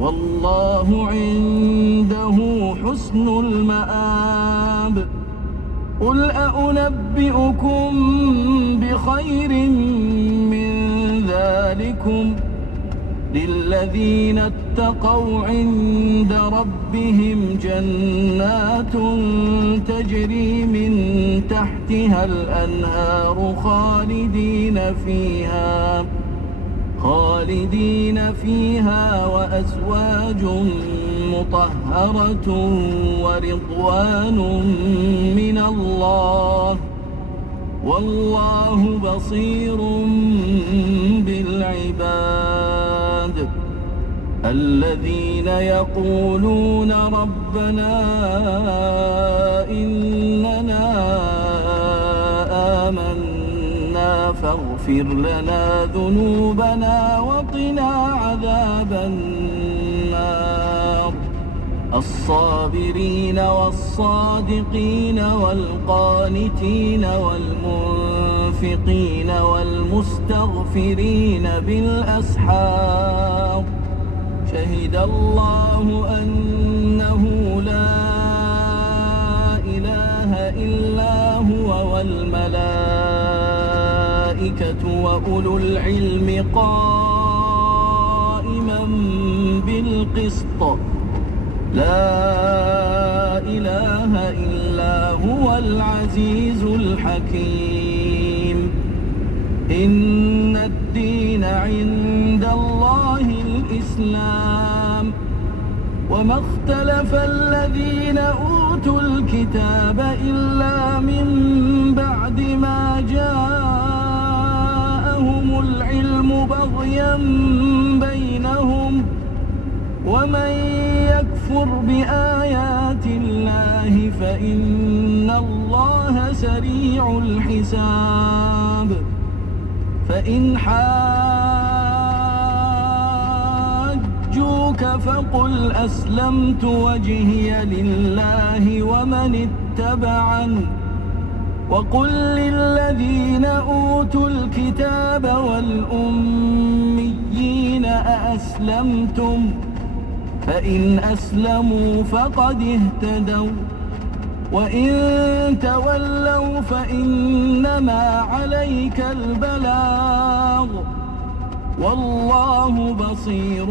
والله عنده حسن المآب. قل أنبئكم بخير من ذلكم للذين اتقوا عند ربهم جنات تجري من تحتها الأنهار خالدين فيها وأزواج مطهرة ورضوان من الله والله بصير بالعباد. الذين يقولون ربنا إننا آمنا فاغفر لنا ذنوبنا وقنا عذاب النار. الصابرين والصادقين والقانتين والمنفقين والمستغفرين بالأسحار. شهد الله أنه لا إله إلا هو والملائكة وأولو العلم قائما بالقسط. لا إله إلا هو العزيز الحكيم. إن الدين عند الله الإسلام. وما اختلف الذين أوتوا الكتاب إلا من بعد ما جاءهم العلم بغيا بينهم. ومن يكفر بآيات الله فإن الله سريع الحساب. فإن حاجوك فقل أسلمت وجهي لله ومن اتبعني. وقل للذين أوتوا الكتاب والأميين أأسلمتم؟ فإن أسلموا فقد اهتدوا وإن تولوا فإنما عليك البلاغ والله بصير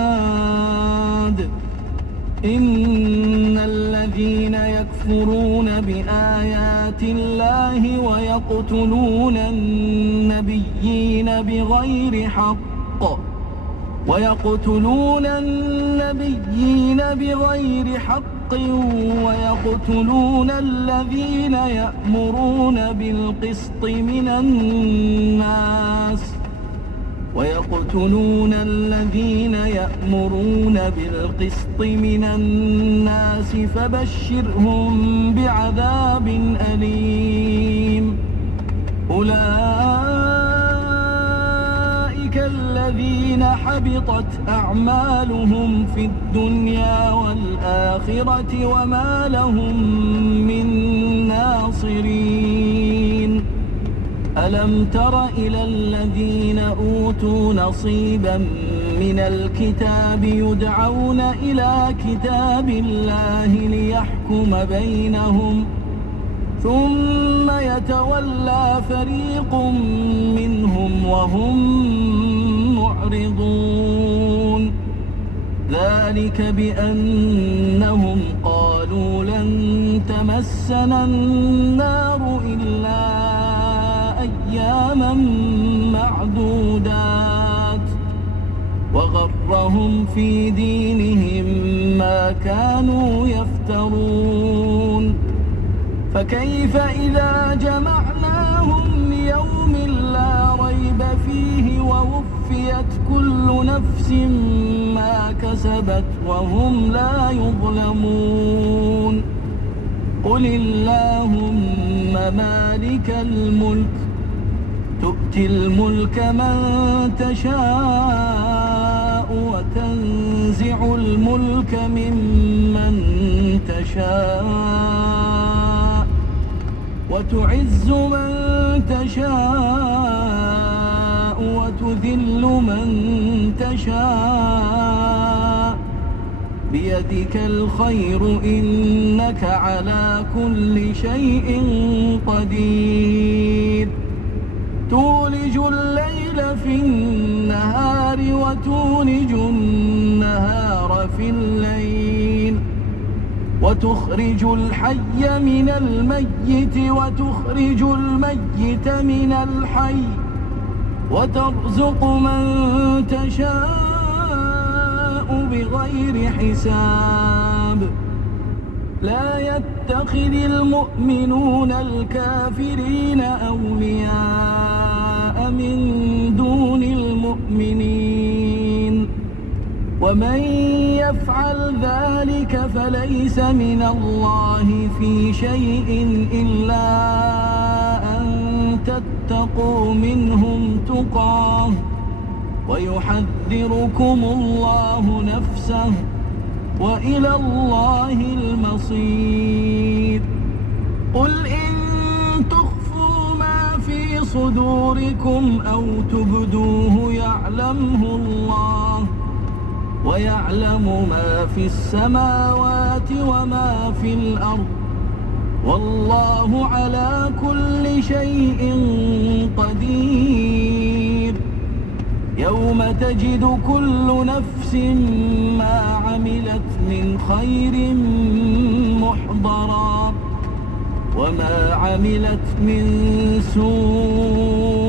بالعباد. إن الذين يكفرون بآيات الله ويقتلون النبيين بغير حق ويقتلون الذين يأمرون بالقسط من الناس فبشرهم بعذاب أليم. أولئك الذين حبطت أعمالهم في الدنيا والآخرة وما لهم من ناصرين. ألم تر إلى الذين أوتوا نصيبا من الكتاب يدعون إلى كتاب الله ليحكم بينهم ثم يتولى فريق منهم وهم معرضون. ذلك بأنهم قالوا لن تمسنا النار إلا أياما معدودات وغرهم في دينهم ما كانوا يفترون. فكيف إذا جمعناهم ليوم لا ريب فيه ووفيت كل نفس ما كسبت وهم لا يظلمون. قل اللهم مالك الملك تؤتي الملك من تشاء وتنزع الملك ممن تشاء وتعز من تشاء وتذل من تشاء بيدك الخير إنك على كل شيء قدير تولج الليل في النهار وتولج النهار في الليل وتخرج الحي من الميت وتخرج الميت من الحي وترزق من تشاء بغير حساب لا يتخذ المؤمنون الكافرين أولياء من دون المؤمنين ومن يفعل ذلك فليس من الله في شيء إلا أن تتقوا منهم تقاه ويحذركم الله نفسه وإلى الله المصير قل إن تخفوا ما في صدوركم أو تبدوه يعلمه الله ويعلم ما في السماوات وما في الأرض والله على كل شيء قدير يوم تجد كل نفس ما عملت من خير محضرا وما عملت من سوء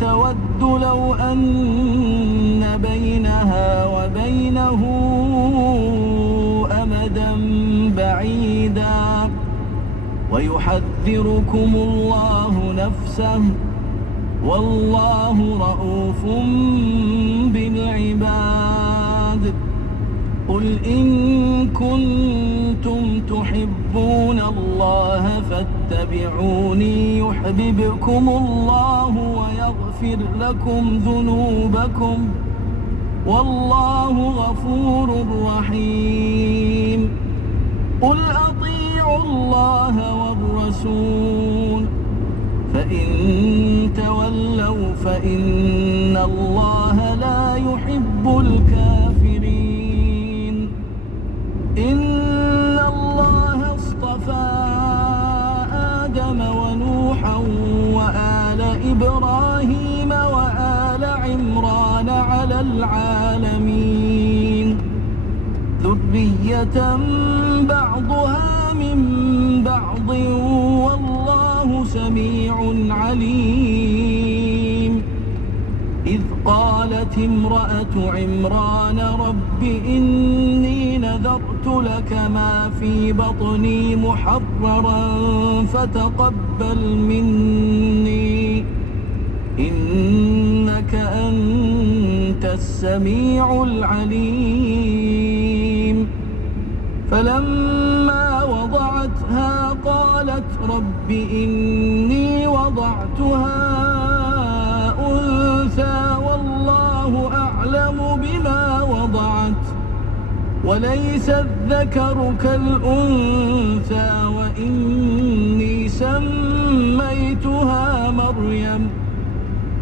تود لو أن بينها وبينه أمدا بعيدا ويحذركم الله نفسه والله رؤوف بالعباد قل إن كنتم تحبون الله فاتبعوني يحببكم الله ويغفر لكم ذنوبكم والله غفور رحيم قل أطيعوا الله والرسول فإن تولوا فإن الله لا يحب الكافرين إن الله اصطفى آدم ونوحا وآل إبراهيم وآل عمران على العالمين ذرية بعضها من بعض والله سميع عليم إذ قالت امرأة عمران رب إني نذرت لك ما في بطني محررا فتقبل مني إنك أنت السميع العليم فلما وضعتها قالت رب إني وضعتها أنثى والله أعلم بما وضعت وليس الذكر كالأنثى وإني سميتها مريم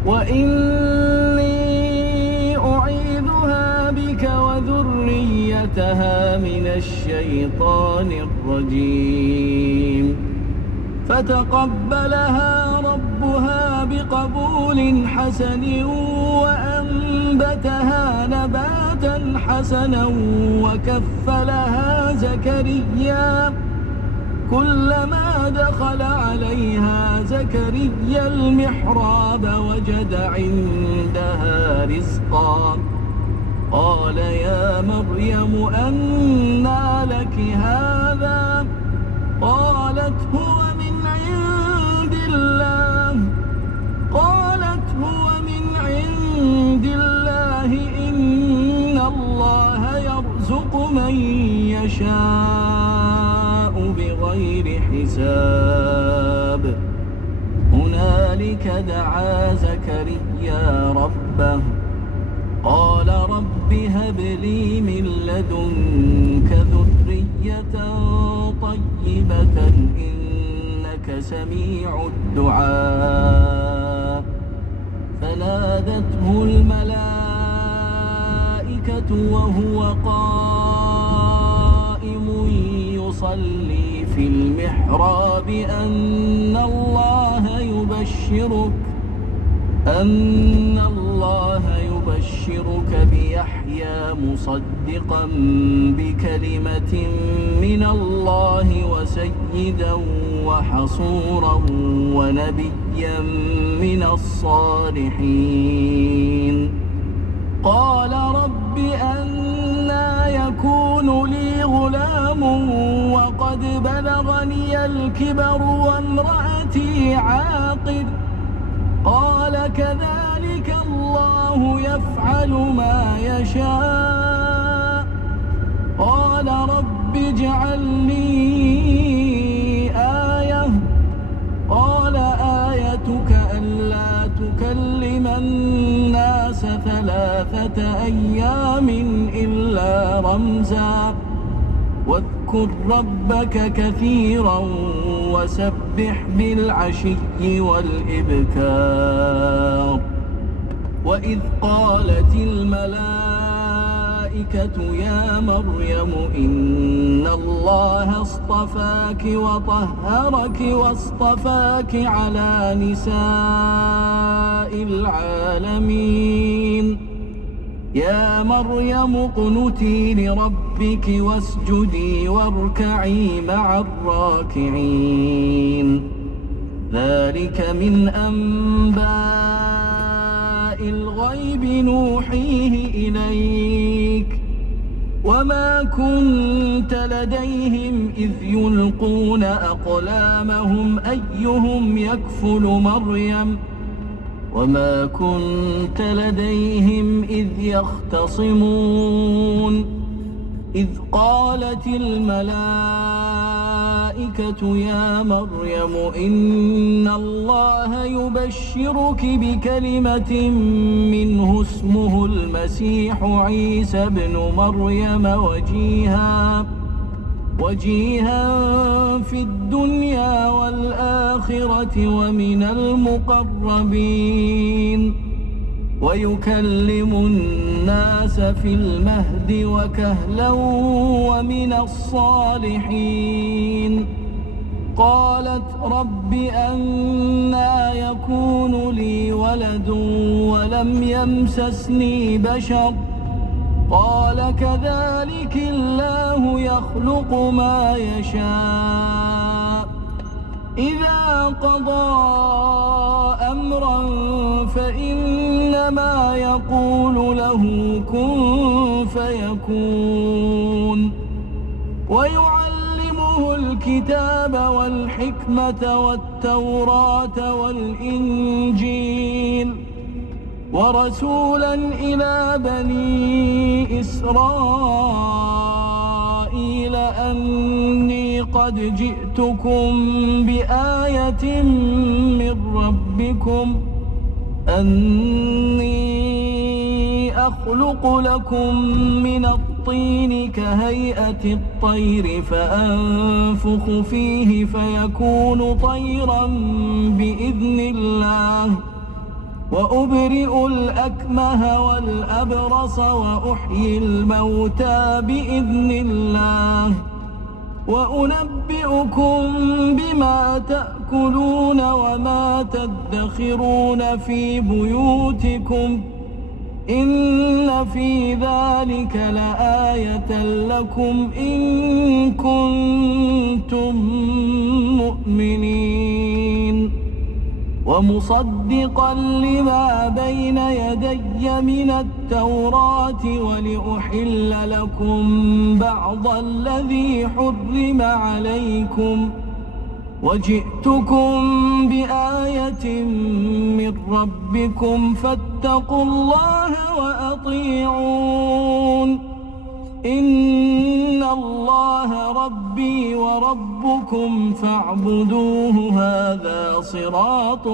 وإني أعيذها بك وذريتها من الشيطان الرجيم فتقبلها ربها بقبول حسن وأنبتها نباتا حسنا وكفلها زكريا كلما دخل عليها زكريا المحراب وجد عندها رزقا قال يا مريم أنى لك هذا قالت هو من عند الله إن الله يرزق من يشاء بغير حساب هنالك دعا زكريا ربه قال رب هب لي من لدنك ذرية طيبة إنك سميع الدعاء فنادته الملائكة وهو قائم يصلي في المحراب أن الله يبشرك بيحيى مصدقا بكلمة من الله وسيدا وحصورا ونبيا من الصالحين. قال رب أنى يكون لي غلام وقد بلغني الكبر وامرأتي عاقر. قال كذلك الله يفعل ما يشاء. قال رب اجعل لي آية. قال آيتك ألا تكلم الناس 3 أيام إلا رمزا واذكر ربك كثيرا وسبح بالعشي والإبكار. وإذ قالت الملائكة يا مريم إن الله اصطفاك وطهرك واصطفاك على نساء العالمين. يا مريم اقنتي لربك واسجدي واركعي مع الراكعين. ذلك من أنباء الغيب نوحيه إليك وما كنت لديهم إذ يلقون أقلامهم أيهم يكفل مريم وما كنت لديهم إذ يختصمون. إذ قالت الملائكة يا مريم إن الله يبشرك بكلمة منه اسمه المسيح عيسى ابن مريم وجيها في الدنيا والآخرة ومن المقربين ويكلم الناس في المهد وكهلا ومن الصالحين. قالت رب أنى يكون لي ولد ولم يمسسني بشر. قال كذلك الله يخلق ما يشاء. إذا قضى أمرا فإنما يقول له كن فيكون. ويعلمه الكتاب والحكمة والتوراة والإنجيل ورسولا إلى بني إسرائيل أني قد جئتكم بآية من ربكم أني أخلق لكم من الطين كهيئة الطير فأنفخ فيه فيكون طيرا بإذن الله وأبرئ الأكمه والأبرص وأحيي الموتى بإذن الله وأنبئكم بما تأكلون وما تدخرون في بيوتكم إن في ذلك لآية لكم إن كنتم مؤمنين. ومصدقا لما بين يدي من التوراة ولأحل لكم بعض الذي حرم عليكم وجئتكم بآية من ربكم فاتقوا الله وأطيعون. إن الله ربي وربكم فاعبدوه هذا صراط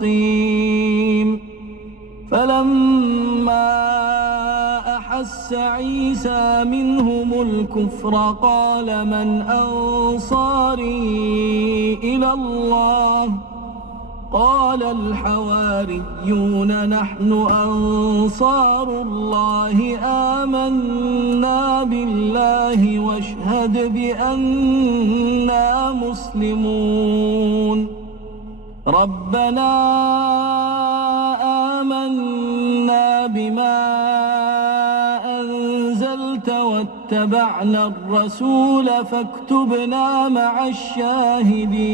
مستقيم. فلما أحس عيسى منهم الكفر قال من أنصاري إلى الله قال الحواريون نحن أنصار الله آمنا بالله واشهد بأننا مسلمون ربنا آمنا بما أنزلت واتبعنا الرسول فاكتبنا مع الشاهدين